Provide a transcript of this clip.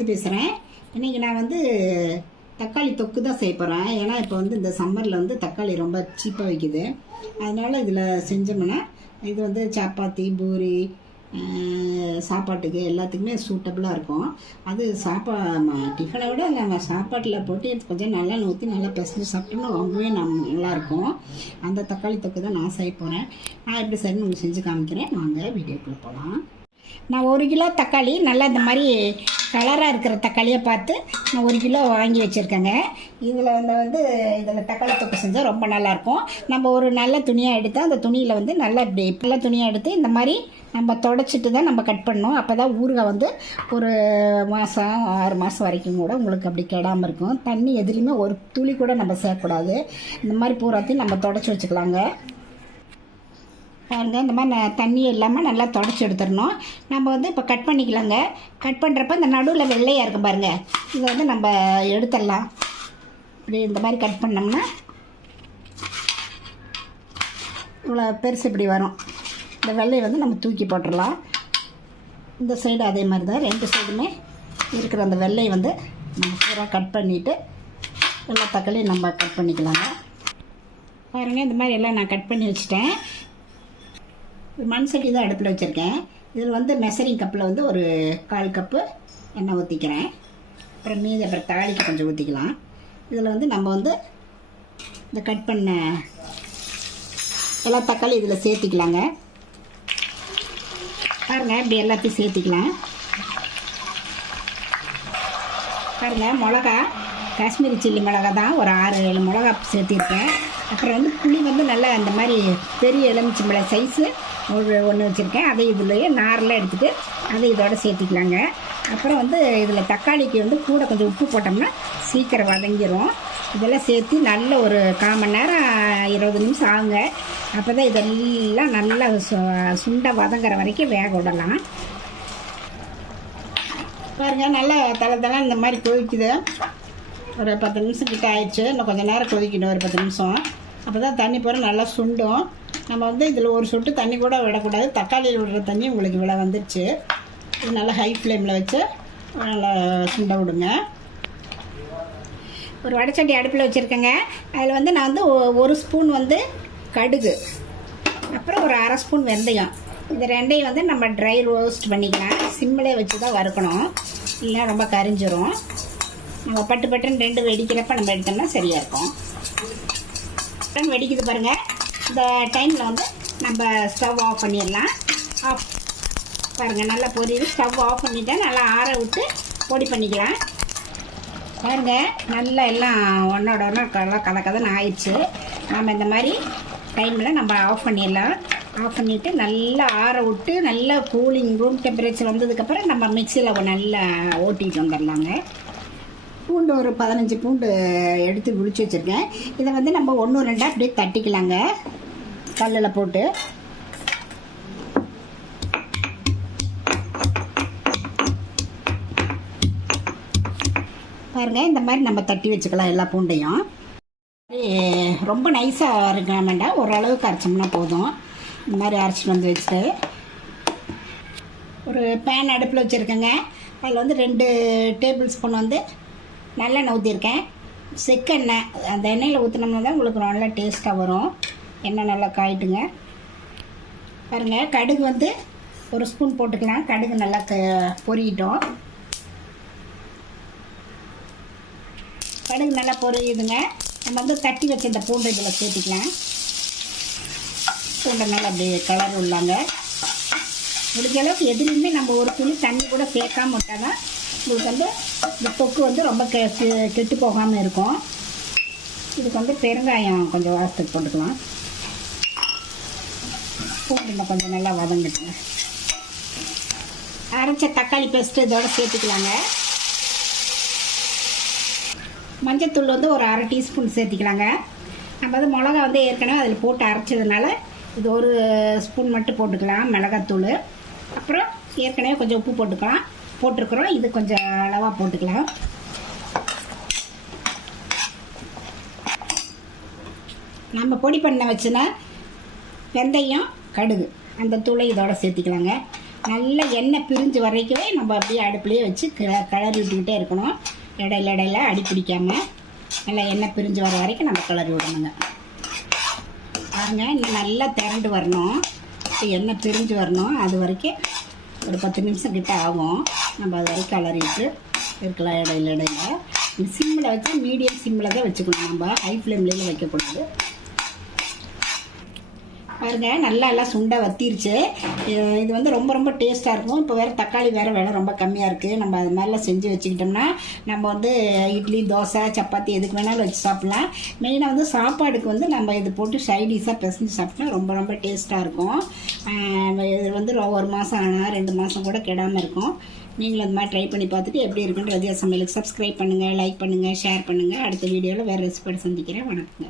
சாந்தி பேசுகிறேன். இன்றைக்கி நான் வந்து தக்காளி தொக்கு தான் செய்ய போகிறேன். ஏன்னா இப்போ வந்து இந்த சம்மரில் வந்து தக்காளி ரொம்ப சீப்பாக விற்கிது. அதனால் இதில் செஞ்சோம்னா இது வந்து சப்பாத்தி, பூரி, சாப்பாட்டுக்கு எல்லாத்துக்குமே சூட்டபுளாக இருக்கும். அது டிஃபனை விட நம்ம சாப்பாட்டில் போட்டு கொஞ்சம் நல்லா ஊற்றி நல்லா பிசைஞ்சு சாப்பிட்டோம்னா ரொம்பவே நல்லாயிருக்கும். அந்த தக்காளி தொக்கு தான் நான் செய்ய போகிறேன். நான் எப்படி செய்யணும் உங்களுக்கு செஞ்சு காமிக்கிறேன். வாங்க வீடியோக்குள்ளே போகலாம். நான் 1 கிலோ தக்காளி நல்லா இந்த மாதிரி கலராக இருக்கிற தக்காளியை பார்த்து நான் 1 கிலோ வாங்கி வச்சுருக்கேங்க. இதில் இதில் தக்காளி தொக்கு செஞ்சால் ரொம்ப நல்லாயிருக்கும். நம்ம ஒரு நல்ல துணியாக எடுத்து அந்த துணியில் வந்து நல்லா இப்படி நல்ல துணியாக எடுத்து இந்த மாதிரி நம்ம தொடச்சிட்டு தான் நம்ம கட் பண்ணணும். அப்போ தான் ஊறுகாய் வந்து ஒரு மாதம் 6 மாதம் வரைக்கும் கூட உங்களுக்கு அப்படி கெடாமல் இருக்கும். தண்ணி எதுலேயுமே ஒரு துளி கூட நம்ம சேர்க்கக்கூடாது. இந்த மாதிரி பூராத்தையும் நம்ம தொடச்சி வச்சுக்கலாங்க. பாருங்கள், இந்த மாதிரி தண்ணி இல்லாமல் நல்லா தொடச்சி எடுத்துடணும். நம்ம வந்து இப்போ கட் பண்ணிக்கலாங்க. கட் பண்ணுறப்ப இந்த நடுவில் வெள்ளையாக இருக்கும் பாருங்கள், இதை வந்து நம்ம எடுத்துடலாம். இப்படி இந்த மாதிரி கட் பண்ணோம்னா இவ்வளோ பெருசு இப்படி வரும். இந்த வெள்ளையை வந்து நம்ம தூக்கி போட்டுடலாம். இந்த சைடு அதே மாதிரி தான் 2 சைடுமே இருக்கிற அந்த வெள்ளையை வந்து நம்ம பூரா கட் பண்ணிவிட்டு எல்லா தக்காளியும் நம்ம கட் பண்ணிக்கலாங்க. பாருங்கள், இந்த மாதிரி எல்லாம் நான் கட் பண்ணி வச்சுட்டேன். மண் சட்டி தான் அடுப்பில் வச்சுருக்கேன். இதில் வந்து மெஷரிங் கப்பில் வந்து ஒரு 1/4 கப்பு எண்ணெய் ஊற்றிக்கிறேன். அப்புறம் தாளிக்கு கொஞ்சம் ஊற்றிக்கலாம். இதில் வந்து நம்ம வந்து இந்த கட் பண்ண எல்லா தக்காளி இதில் சேர்த்திக்கலாங்க. பாருங்கள், இப்படி எல்லாத்தையும் சேர்த்திக்கலாம். பாருங்கள், மிளகா காஷ்மீரி சில்லி மிளகா தான் ஒரு 6-7 மிளகா சேர்த்திருக்கேன். அப்புறம் வந்து புளி வந்து நல்லா அந்த மாதிரி பெரிய எலுமிச்சம்பழம் சைஸு ஒன்று வச்சுருக்கேன். அதை இதுலேயே நாரெலாம் எடுத்துகிட்டு அதை இதோட சேர்த்திக்கலாங்க. அப்புறம் வந்து இதில் தக்காளிக்கு வந்து கூட கொஞ்சம் உப்பு போட்டோம்னா சீக்கிரம் வதங்கிடும். இதெல்லாம் சேர்த்து நல்ல ஒரு 1/4 மணி நேரம் 20 நிமிஷம் ஆகுங்க. அப்போ தான் இதெல்லாம் நல்லா சுண்டை வதங்குற வரைக்கும் வேக விடலாம். பாருங்கள், நல்லா தலை இந்த மாதிரி கொதிக்குது. ஒரு 10 நிமிஷம் கிட்ட ஆயிடுச்சு. இன்னும் கொஞ்சம் நேரம் கொதிக்கணும், ஒரு 10 நிமிஷம். அப்போ தான் தண்ணி போகிற நல்லா சுண்டும். நம்ம வந்து இதில் ஒரு சொட்டு தண்ணி கூட விடக்கூடாது. தக்காளியில் விடுற தண்ணி உங்களுக்கு இவ்வளோ வந்துடுச்சு. இது நல்லா ஹை ஃப்ளேமில் வச்சு நல்லா சுண்ட விடுங்க. ஒரு வடைச்சட்டி அடுப்பில் வச்சுருக்கேங்க. அதில் வந்து நான் வந்து 1 ஸ்பூன் வந்து கடுகு, அப்புறம் ஒரு 1/2 ஸ்பூன் வெந்தயம், இது 2ஐயும் வந்து நம்ம ட்ரை ரோஸ்ட் பண்ணிக்கலாம். சிம்மிலே வச்சு தான் வறுக்கணும், இல்லை ரொம்ப கரிஞ்சிரும். நம்ம பட்டுன்னு 2 வெடிக்கிறப்ப நம்ம எடுத்தோம்னா சரியாக இருக்கும். வெடிக்குது பாருங்கள். இந்த டைமில் வந்து நம்ம ஸ்டவ் ஆஃப் பண்ணிடலாம். பாருங்கள், நல்லா பொரியுது. ஸ்டவ் ஆஃப் பண்ணிவிட்டு நல்லா ஆற விட்டு பொடி பண்ணிக்கலாம். பாருங்கள், நல்லா எல்லாம் ஒன்றோட ஒன்றா கதன்னு ஆயிடுச்சு. நம்ம இந்த மாதிரி டைமில் நம்ம ஆஃப் பண்ணிடலாம். ஆஃப் பண்ணிவிட்டு நல்லா ஆற விட்டு நல்லா கூலிங் ரூம் டெம்பரேச்சர் வந்ததுக்கப்புறம் நம்ம மிக்சியில் நல்லா ஓட்டிகிட்டு வந்துடலாங்க. பூண்டு ஒரு 15 பூண்டு எடுத்து விழிச்சு வச்சுருக்கேன். இதை வந்து நம்ம 1-2 அப்படியே தட்டிக்கலாங்க கல்லில் போட்டு. பாருங்கள், இந்த மாதிரி நம்ம தட்டி வச்சுக்கலாம் எல்லா பூண்டையும். ரொம்ப நைஸாக இருக்க வேண்டாம், ஓரளவுக்கு அரைச்சோம்னா போதும். இந்த மாதிரி அரைச்சிட்டு வந்து வச்சுட்டு ஒரு பேன் அடுப்பில் வச்சுருக்கேங்க. அதில் வந்து 2 டேபிள் ஸ்பூன் வந்து நல்லெண்ணெய் ஊற்றிருக்கேன். செக்கெண்ணெய் அந்த எண்ணெயில் ஊற்றினோம்னா தான் உங்களுக்கு நல்லா டேஸ்ட்டாக வரும். எண்ணெய் நல்லா காயிட்டுங்க. பாருங்கள், கடுகு வந்து 1 ஸ்பூன் போட்டுக்கலாம். கடுகு நல்லா பொரியட்டும். கடுகு நல்லா பொரியுதுங்க. நம்ம வந்து தட்டி வச்ச இந்த பூண்டை இதில் சேர்த்திக்கலாம். பூண்டை நல்லா அப்படி கலர் உள்ளாங்க. முடிஞ்ச அளவுக்கு எதுலேயுமே நம்ம ஒரு துளி தண்ணி கூட சேர்க்காம விட்டாதான் உங்களுக்கு வந்து இந்த தொக்கு வந்து ரொம்ப கெட்டு போகாமல் இருக்கும். இதுக்கு வந்து பெருங்காயம் கொஞ்சம் வாசத்துக்கு போட்டுக்கலாம். பூண்டு கொஞ்சம் நல்லா வதங்கிட்டுங்க. அரைச்ச தக்காளி பேஸ்ட்டு இதோட சேர்த்துக்கலாங்க. மஞ்சத்தூள் வந்து ஒரு 1/2 டீஸ்பூன் சேர்த்திக்கலாங்க. நம்ம வந்து மிளகா வந்து ஏற்கனவே அதில் போட்டு அரைச்சதுனால இது 1 ஸ்பூன் மட்டும் போட்டுக்கலாம் மிளகாத்தூள். அப்புறம் ஏற்கனவே கொஞ்சம் உப்பு போட்டுருக்குறோம். இது கொஞ்சம் அளவாக போட்டுக்கலாம். நம்ம பொடி பண்ண வச்சுன்னா வெந்தயம், கடுகு அந்த தூளை இதோட சேர்த்திக்கலாங்க. நல்ல எண்ணெய் பிரிஞ்சு வரைக்கவே நம்ம அப்படியே அடுப்புலேயே வச்சு கிளறி விட்டுக்கிட்டே இருக்கணும். இடையில அடி பிடிக்காமல் நல்லா எண்ணெய் பிரிஞ்சு வர வரைக்கும் நம்ம கிளறி விடணுங்க. பாருங்க, இன்னும் நல்லா திரண்டு வரணும், எண்ணெய் பிரிஞ்சு வரணும். அது வரைக்கும் ஒரு 10 நிமிஷம் கிட்ட ஆகும். நம்ம அது வரைக்கும் கிளறிட்டு இருக்கலாம். இடையில சிம்மில் வச்சு மீடியம் சிம்மில் தான் வச்சுக்கணும். நம்ம ஹை ஃப்ளேம்லேயும் வைக்கக்கூடாது. பாருங்க, நல்லா எல்லாம் சுண்டை வத்திருச்சு. இது வந்து ரொம்ப ரொம்ப டேஸ்ட்டாக இருக்கும். இப்போ வேறு தக்காளி வேறு விலை ரொம்ப கம்மியாக இருக்குது. நம்ம அது மாதிரிலாம் செஞ்சு வச்சுக்கிட்டோம்னா நம்ம வந்து இட்லி, தோசை, சப்பாத்தி எதுக்கு வேணாலும் வச்சு சாப்பிட்லாம். மெயினாக வந்து சாப்பாடுக்கு வந்து நம்ம இது போட்டு சைடிஷாக பிசைஞ்சு சாப்பிட்டா ரொம்ப ரொம்ப டேஸ்ட்டாக இருக்கும். இது வந்து 1 மாதம் ஆனால் 2 மாதம் கூட கெடாமல் இருக்கும். நீங்களும் அது மாதிரி ட்ரை பண்ணி பார்த்துட்டு எப்படி இருக்குன்னு ரதியா சமையலுக்கு சப்ஸ்கிரைப் பண்ணுங்கள், லைக் பண்ணுங்கள், ஷேர் பண்ணுங்கள். அடுத்த வீடியோவில் வேறு ரெசிபியோட சந்திக்கிறேன். வணக்கங்க.